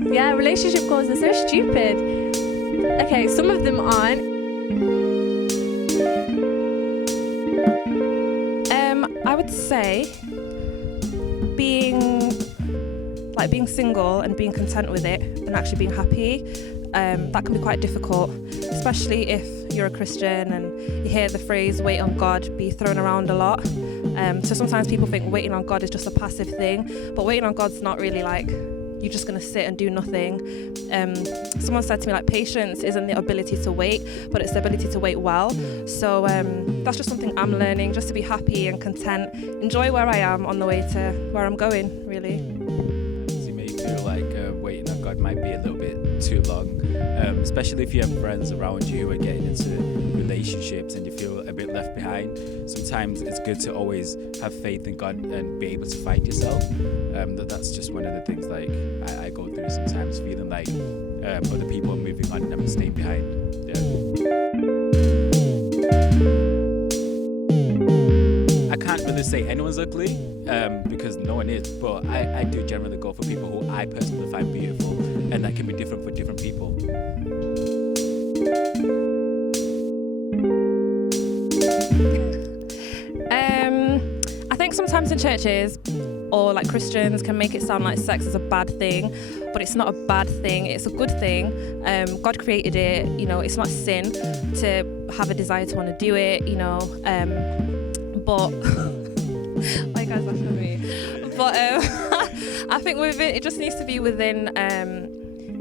Yeah, relationship goals are so stupid. Okay, some of them aren't. I would say being single and being content with it and actually being happy, that can be quite difficult, especially if you're a Christian and you hear the phrase wait on God be thrown around a lot. So sometimes people think waiting on God is just a passive thing, but waiting on God's not really like you're just going to sit and do nothing. Someone said to me, like, patience isn't the ability to wait, but it's the ability to wait well. So that's just something I'm learning, just to be happy and content, enjoy where I am on the way to where I'm going, really. So you may feel like waiting on God might be a little bit too long, especially if you have friends around you who are getting into relationships and you feel a bit left behind. Sometimes it's good to always have faith in God and be able to find yourself. That's just one of the things like I go through sometimes, feeling like other people are moving on and I'm staying behind. I can't really say anyone's ugly because no one is, but I do generally go for people who I personally find beautiful, and that can be different for different people. I think sometimes in churches or like Christians can make it sound like sex is a bad thing, but it's not a bad thing, it's a good thing. God created it, you know, it's not sin to have a desire to want to do it, you know, but why you guys laughing at me? But I think it just needs to be within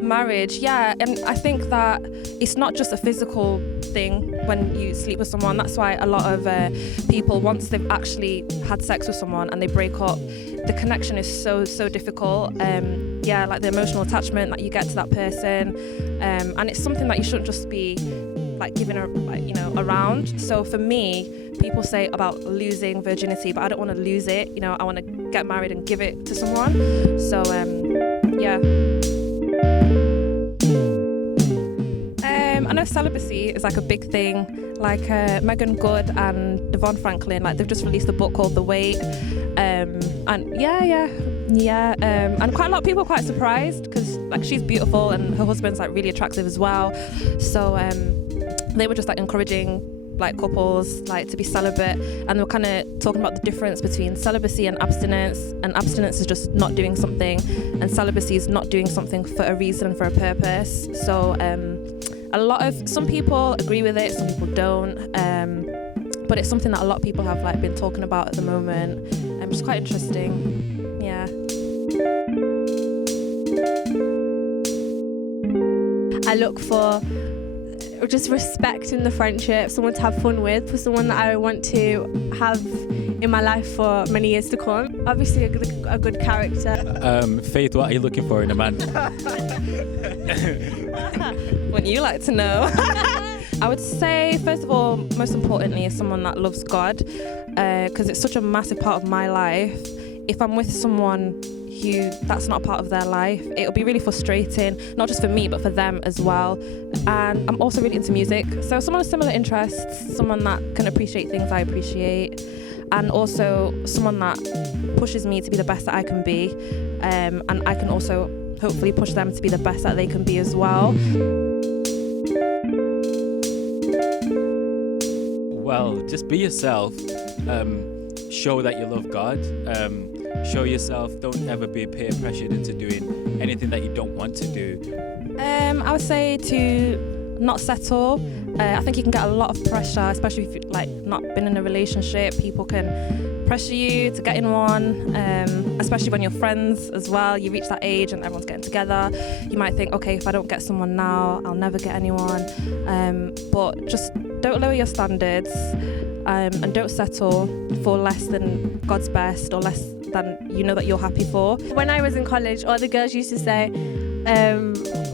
marriage, yeah. And I think that it's not just a physical thing when you sleep with someone. That's why a lot of people, once they've actually had sex with someone and they break up, the connection is so difficult. Yeah, like the emotional attachment that you get to that person, and it's something that you shouldn't just be like giving around. So for me, people say about losing virginity, but I don't want to lose it. You know, I want to get married and give it to someone. So yeah. I know celibacy is like a big thing, like Megan Good and Devon Franklin, like they've just released a book called The Wait, and and quite a lot of people are quite surprised because like she's beautiful and her husband's like really attractive as well. So they were just like encouraging like couples like to be celibate, and they were kind of talking about the difference between celibacy and abstinence. And abstinence is just not doing something, and celibacy is not doing something for a reason and for a purpose. So some people agree with it, some people don't, but it's something that a lot of people have like been talking about at the moment, and it's quite interesting. Yeah. I look for just respect in the friendship, someone to have fun with, for someone that I want to have in my life for many years to come. Obviously a good character. Faith, what are you looking for in a man? Wouldn't you like to know? I would say, first of all, most importantly, is someone that loves God, because it's such a massive part of my life. If I'm with someone who that's not part of their life, it'll be really frustrating, not just for me, but for them as well. And I'm also really into music, so someone with similar interests, someone that can appreciate things I appreciate, and also someone that pushes me to be the best that I can be, and I can also hopefully push them to be the best that they can be as well. Well, just be yourself, show that you love God, show yourself, don't ever be peer pressured into doing anything that you don't want to do. I would say to not settle. I think you can get a lot of pressure, especially if you've like not been in a relationship. People can pressure you to get in one, especially when you're friends as well. You reach that age and everyone's getting together. You might think, okay, if I don't get someone now, I'll never get anyone. But just don't lower your standards, and don't settle for less than God's best or less than you know that you're happy for. When I was in college, all the girls used to say,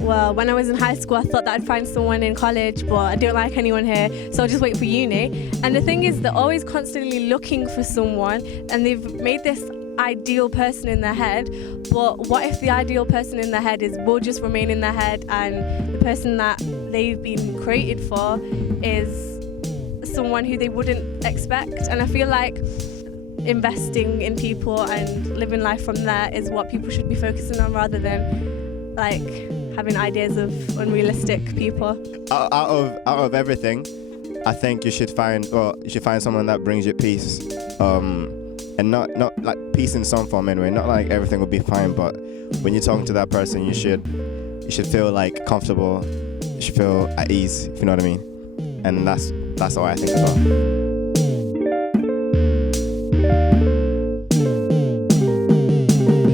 well, when I was in high school, I thought that I'd find someone in college, but I don't like anyone here, so I'll just wait for uni. And the thing is, they're always constantly looking for someone, and they've made this ideal person in their head. But what if the ideal person in their head will just remain in their head, and the person that they've been created for is someone who they wouldn't expect? And I feel like investing in people and living life from there is what people should be focusing on, rather than like having ideas of unrealistic people. Out of everything, I think you should find someone that brings you peace, and not like peace in some form anyway. Not like everything will be fine, but when you're talking to that person, you should feel like comfortable. You should feel at ease, if you know what I mean. And that's all I think about.